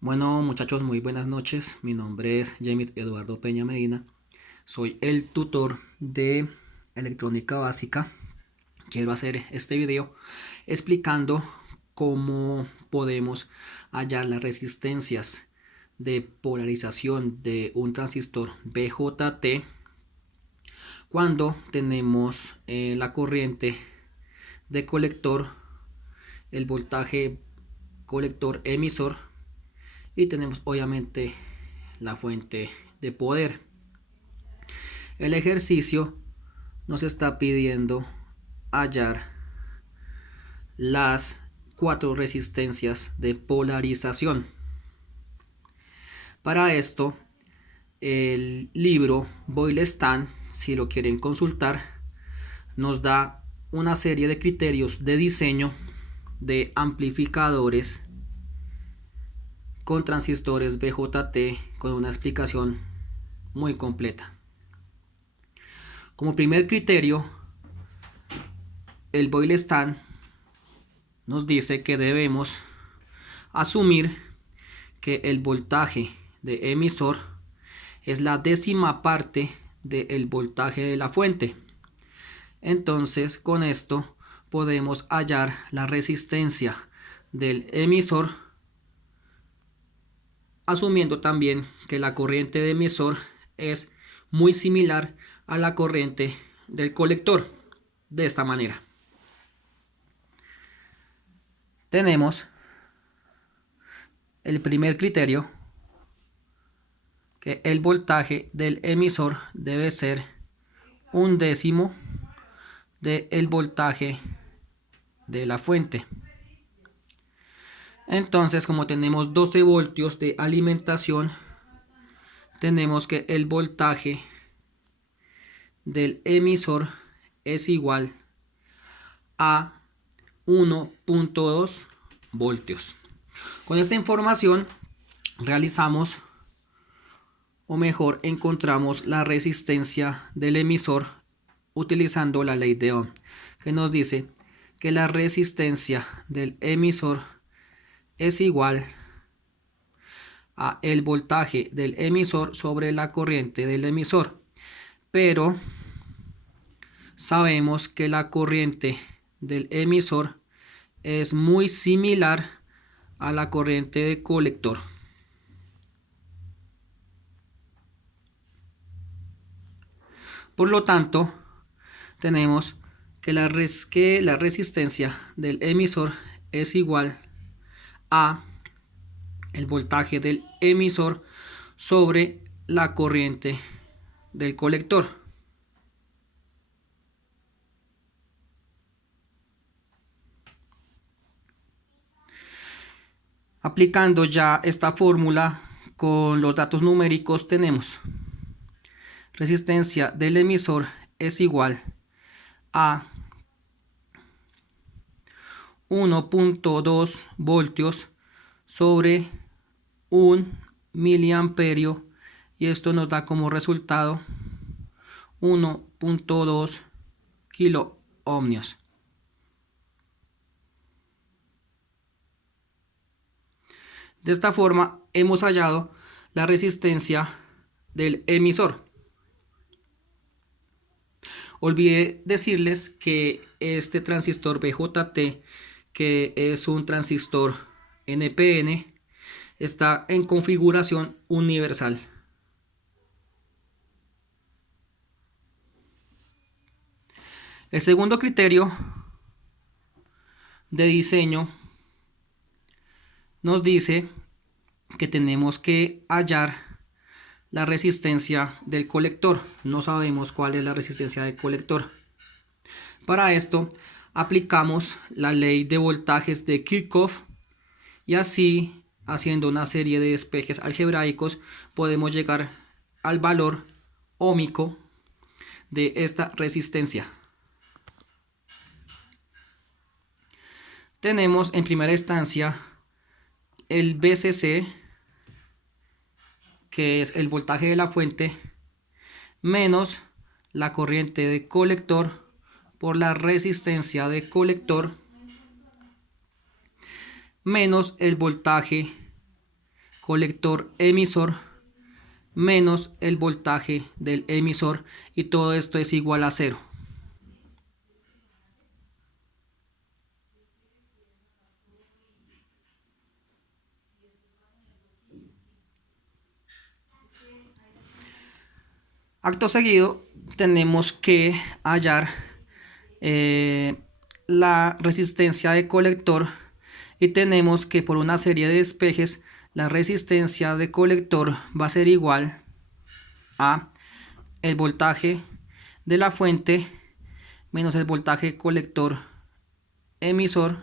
Bueno, muchachos, muy buenas noches. Mi nombre es Jamie Eduardo Peña Medina. Soy el tutor de electrónica básica. Quiero hacer este video explicando cómo podemos hallar las resistencias de polarización de un transistor BJT cuando tenemos la corriente de colector, el voltaje colector emisor y tenemos obviamente la fuente de poder. El ejercicio nos está pidiendo hallar las 4 resistencias de polarización. Para esto, el libro Boyle-Stan, si lo quieren consultar, nos da una serie de criterios de diseño de amplificadores con transistores BJT con una explicación muy completa. Como primer criterio, el Boyle-Stan nos dice que debemos asumir que el voltaje de emisor es la décima parte del voltaje de la fuente. Entonces, con esto podemos hallar la resistencia del emisor, asumiendo también que la corriente de emisor es muy similar a la corriente del colector. De esta manera tenemos el primer criterio, que el voltaje del emisor debe ser un décimo del voltaje de la fuente. Entonces, como tenemos 12 voltios de alimentación, tenemos que el voltaje del emisor es igual a 1.2 voltios. Con esta información realizamos, o mejor, encontramos la resistencia del emisor utilizando la ley de Ohm, que nos dice que la resistencia del emisor es igual a el voltaje del emisor sobre la corriente del emisor. Pero sabemos que la corriente del emisor es muy similar a la corriente de colector. Por lo tanto, tenemos que la resistencia del emisor es igual a el voltaje del emisor sobre la corriente del colector. Aplicando ya esta fórmula con los datos numéricos, tenemos resistencia del emisor es igual a 1.2 voltios sobre 1 miliamperio, y esto nos da como resultado 1.2 kilo ohmios. De esta forma hemos hallado la resistencia del emisor. Olvidé decirles que este transistor BJT, que es un transistor NPN, está en configuración universal. El segundo criterio de diseño nos dice que tenemos que hallar la resistencia del colector. No sabemos cuál es la resistencia del colector. Para esto aplicamos la ley de voltajes de Kirchhoff, y así, haciendo una serie de despejes algebraicos, podemos llegar al valor óhmico de esta resistencia. Tenemos en primera instancia el VCC, que es el voltaje de la fuente, menos la corriente de colector por la resistencia de colector, menos el voltaje colector emisor menos el voltaje del emisor, y todo esto es igual a 0. Acto seguido tenemos que hallar la resistencia de colector, y tenemos que por una serie de despejes la resistencia de colector va a ser igual a el voltaje de la fuente menos el voltaje colector emisor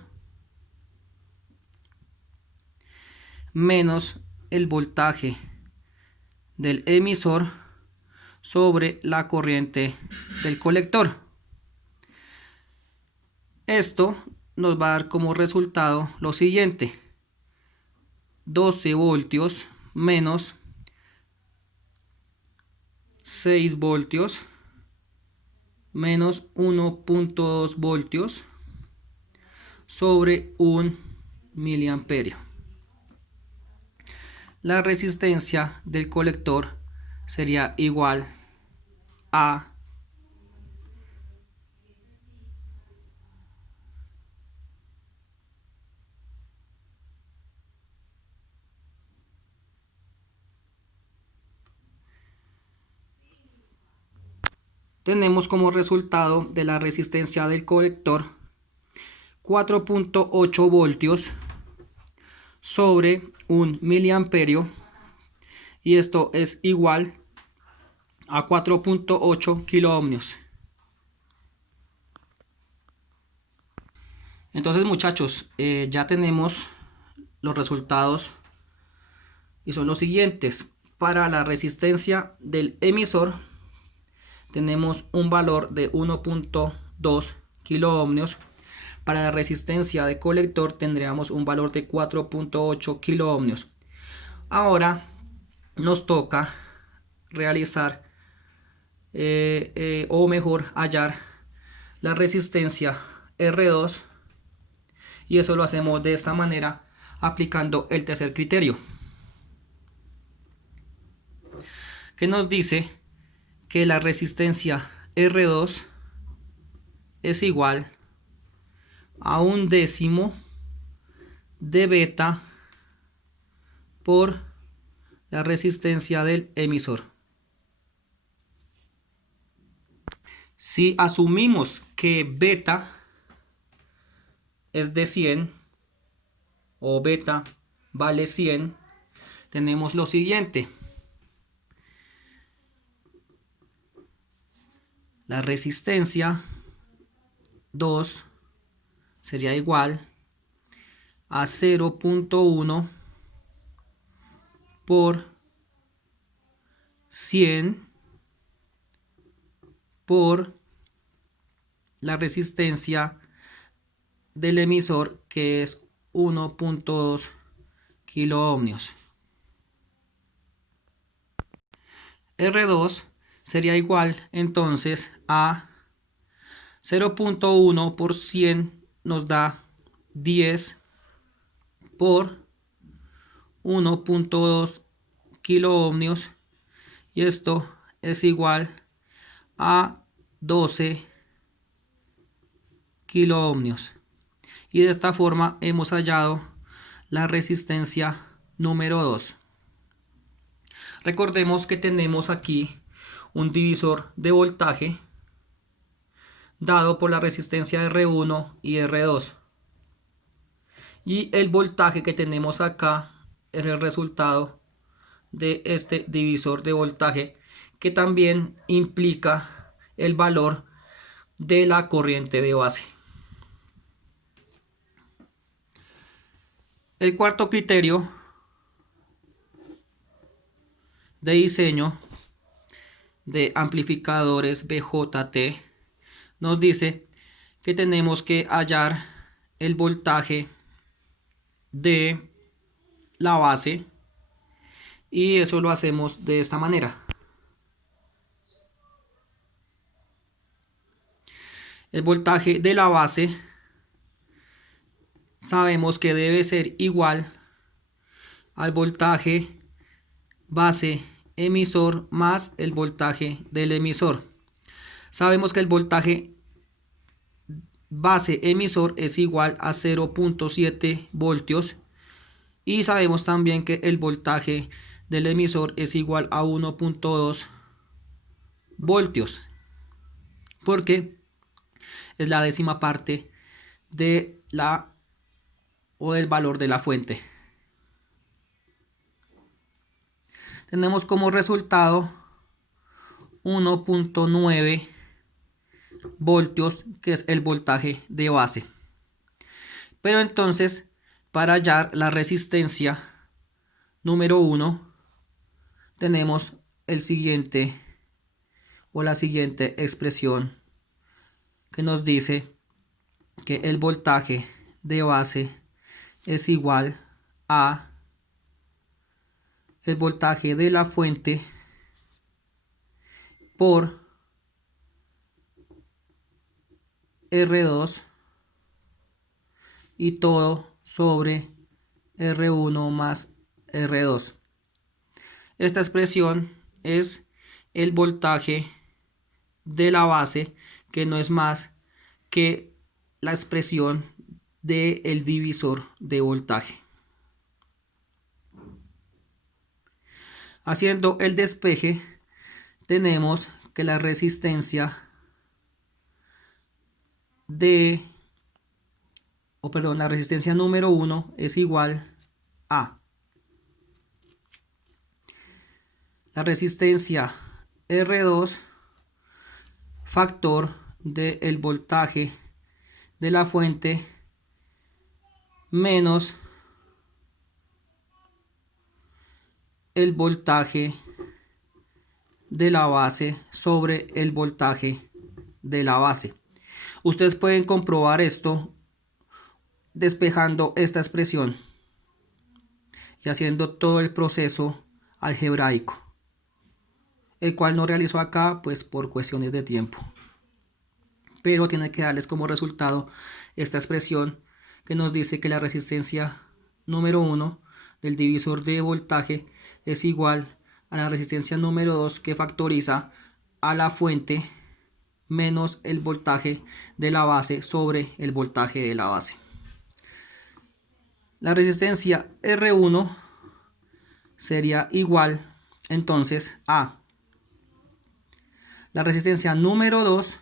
menos el voltaje del emisor sobre la corriente del colector. Esto nos va a dar como resultado lo siguiente: 12 voltios menos 6 voltios menos 1.2 voltios sobre 1 miliamperio. La resistencia del colector sería igual a tenemos como resultado de la resistencia del colector 4.8 voltios sobre 1 miliamperio, y esto es igual a 4.8 kiloohmios. Entonces, muchachos, ya tenemos los resultados, y son los siguientes. Para la resistencia del emisor tenemos un valor de 1.2 kiloohmios. Para la resistencia de colector tendríamos un valor de 4.8 kiloohmios. Ahora nos toca realizar o mejor hallar la resistencia R2, y eso lo hacemos de esta manera aplicando el tercer criterio, que nos dice que la resistencia R2 es igual a 1/10 de beta por la resistencia del emisor. Si asumimos que beta es de 100 o beta vale 100, tenemos lo siguiente: la resistencia 2 sería igual a 0.1 por 100 por la resistencia del emisor, que es 1.2 kiloohmios. R2 sería igual entonces a 0.1 por 100 nos da 10 por 1.2 kiloohmios, y esto es igual a 12 kiloohmios. Y de esta forma hemos hallado la resistencia número 2. Recordemos que tenemos aquí un divisor de voltaje dado por la resistencia R1 y R2, y el voltaje que tenemos acá es el resultado de este divisor de voltaje, que también implica el valor de la corriente de base. El cuarto criterio de diseño de amplificadores BJT nos dice que tenemos que hallar el voltaje de la base, y eso lo hacemos de esta manera. El voltaje de la base sabemos que debe ser igual al voltaje base emisor más el voltaje del emisor. Sabemos que el voltaje base emisor es igual a 0.7 voltios y sabemos también que el voltaje del emisor es igual a 1.2 voltios, porque es la décima parte de la o del valor de la fuente. Tenemos como resultado 1.9 voltios, que es el voltaje de base. Pero entonces, para hallar la resistencia número 1, tenemos el siguiente o la siguiente expresión que nos dice que el voltaje de base es igual a el voltaje de la fuente por R2 y todo sobre R1 más R2. Esta expresión es el voltaje de la base, que no es más que la expresión del divisor de voltaje. Haciendo el despeje, tenemos que la resistencia la resistencia número 1 es igual a la resistencia R2 factor del voltaje de la fuente menos el voltaje de la base sobre el voltaje de la base. Ustedes pueden comprobar esto despejando esta expresión y haciendo todo el proceso algebraico, el cual no realizo acá pues por cuestiones de tiempo, pero tiene que darles como resultado esta expresión que nos dice que la resistencia número 1 del divisor de voltaje es igual a la resistencia número 2 que factoriza a la fuente menos el voltaje de la base sobre el voltaje de la base. La resistencia R1 sería igual entonces a la resistencia número 2,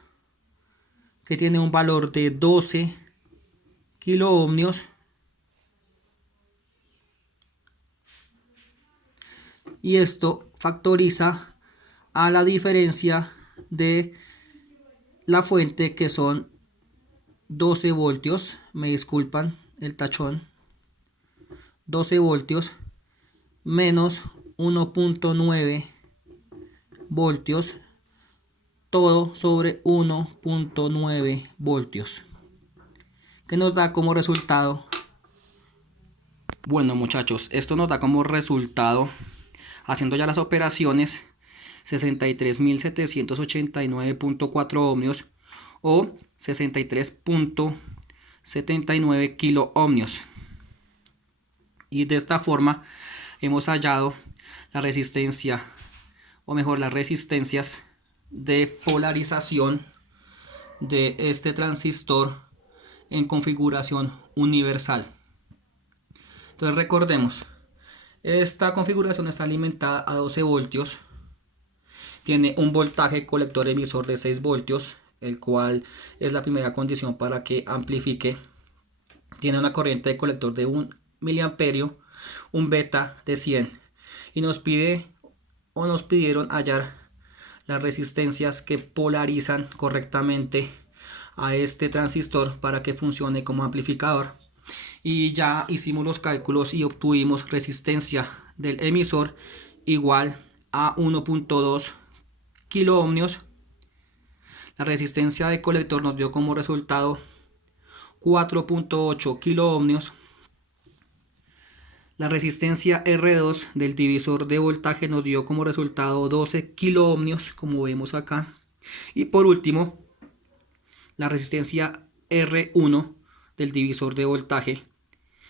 que tiene un valor de 12 kiloohmios, y esto factoriza a la diferencia de la fuente, que son 12 voltios, me disculpan el tachón, 12 voltios menos 1.9 voltios, todo sobre 1.9 voltios, que nos da como resultado, bueno muchachos, esto nos da como resultado, haciendo ya las operaciones, 63.789.4 ohmios o 63.79 kiloohmios. Y de esta forma hemos hallado la resistencia, o mejor las resistencias de polarización de este transistor en configuración universal. Entonces recordemos, esta configuración está alimentada a 12 voltios, tiene un voltaje colector emisor de 6 voltios, el cual es la primera condición para que amplifique, tiene una corriente de colector de 1 miliamperio, un beta de 100, y nos pidieron hallar las resistencias que polarizan correctamente a este transistor para que funcione como amplificador. Y ya hicimos los cálculos y obtuvimos resistencia del emisor igual a 1.2 kiloohmios. La resistencia de colector nos dio como resultado 4.8 kiloohmios. La resistencia R2 del divisor de voltaje nos dio como resultado 12 kiloohmios, como vemos acá. Y por último, la resistencia R1 del divisor de voltaje,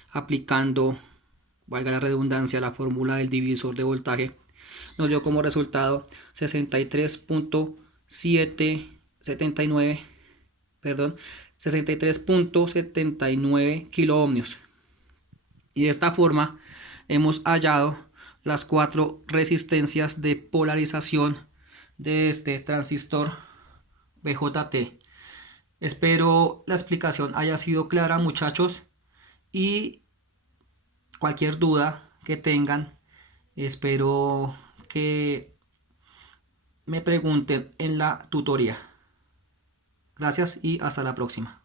aplicando valga la redundancia, la fórmula del divisor de voltaje, nos dio como resultado 63.79 kiloohmios. Y de esta forma hemos hallado las 4 resistencias de polarización de este transistor BJT. Espero la explicación haya sido clara, muchachos, y cualquier duda que tengan, espero que me pregunten en la tutoría. Gracias y hasta la próxima.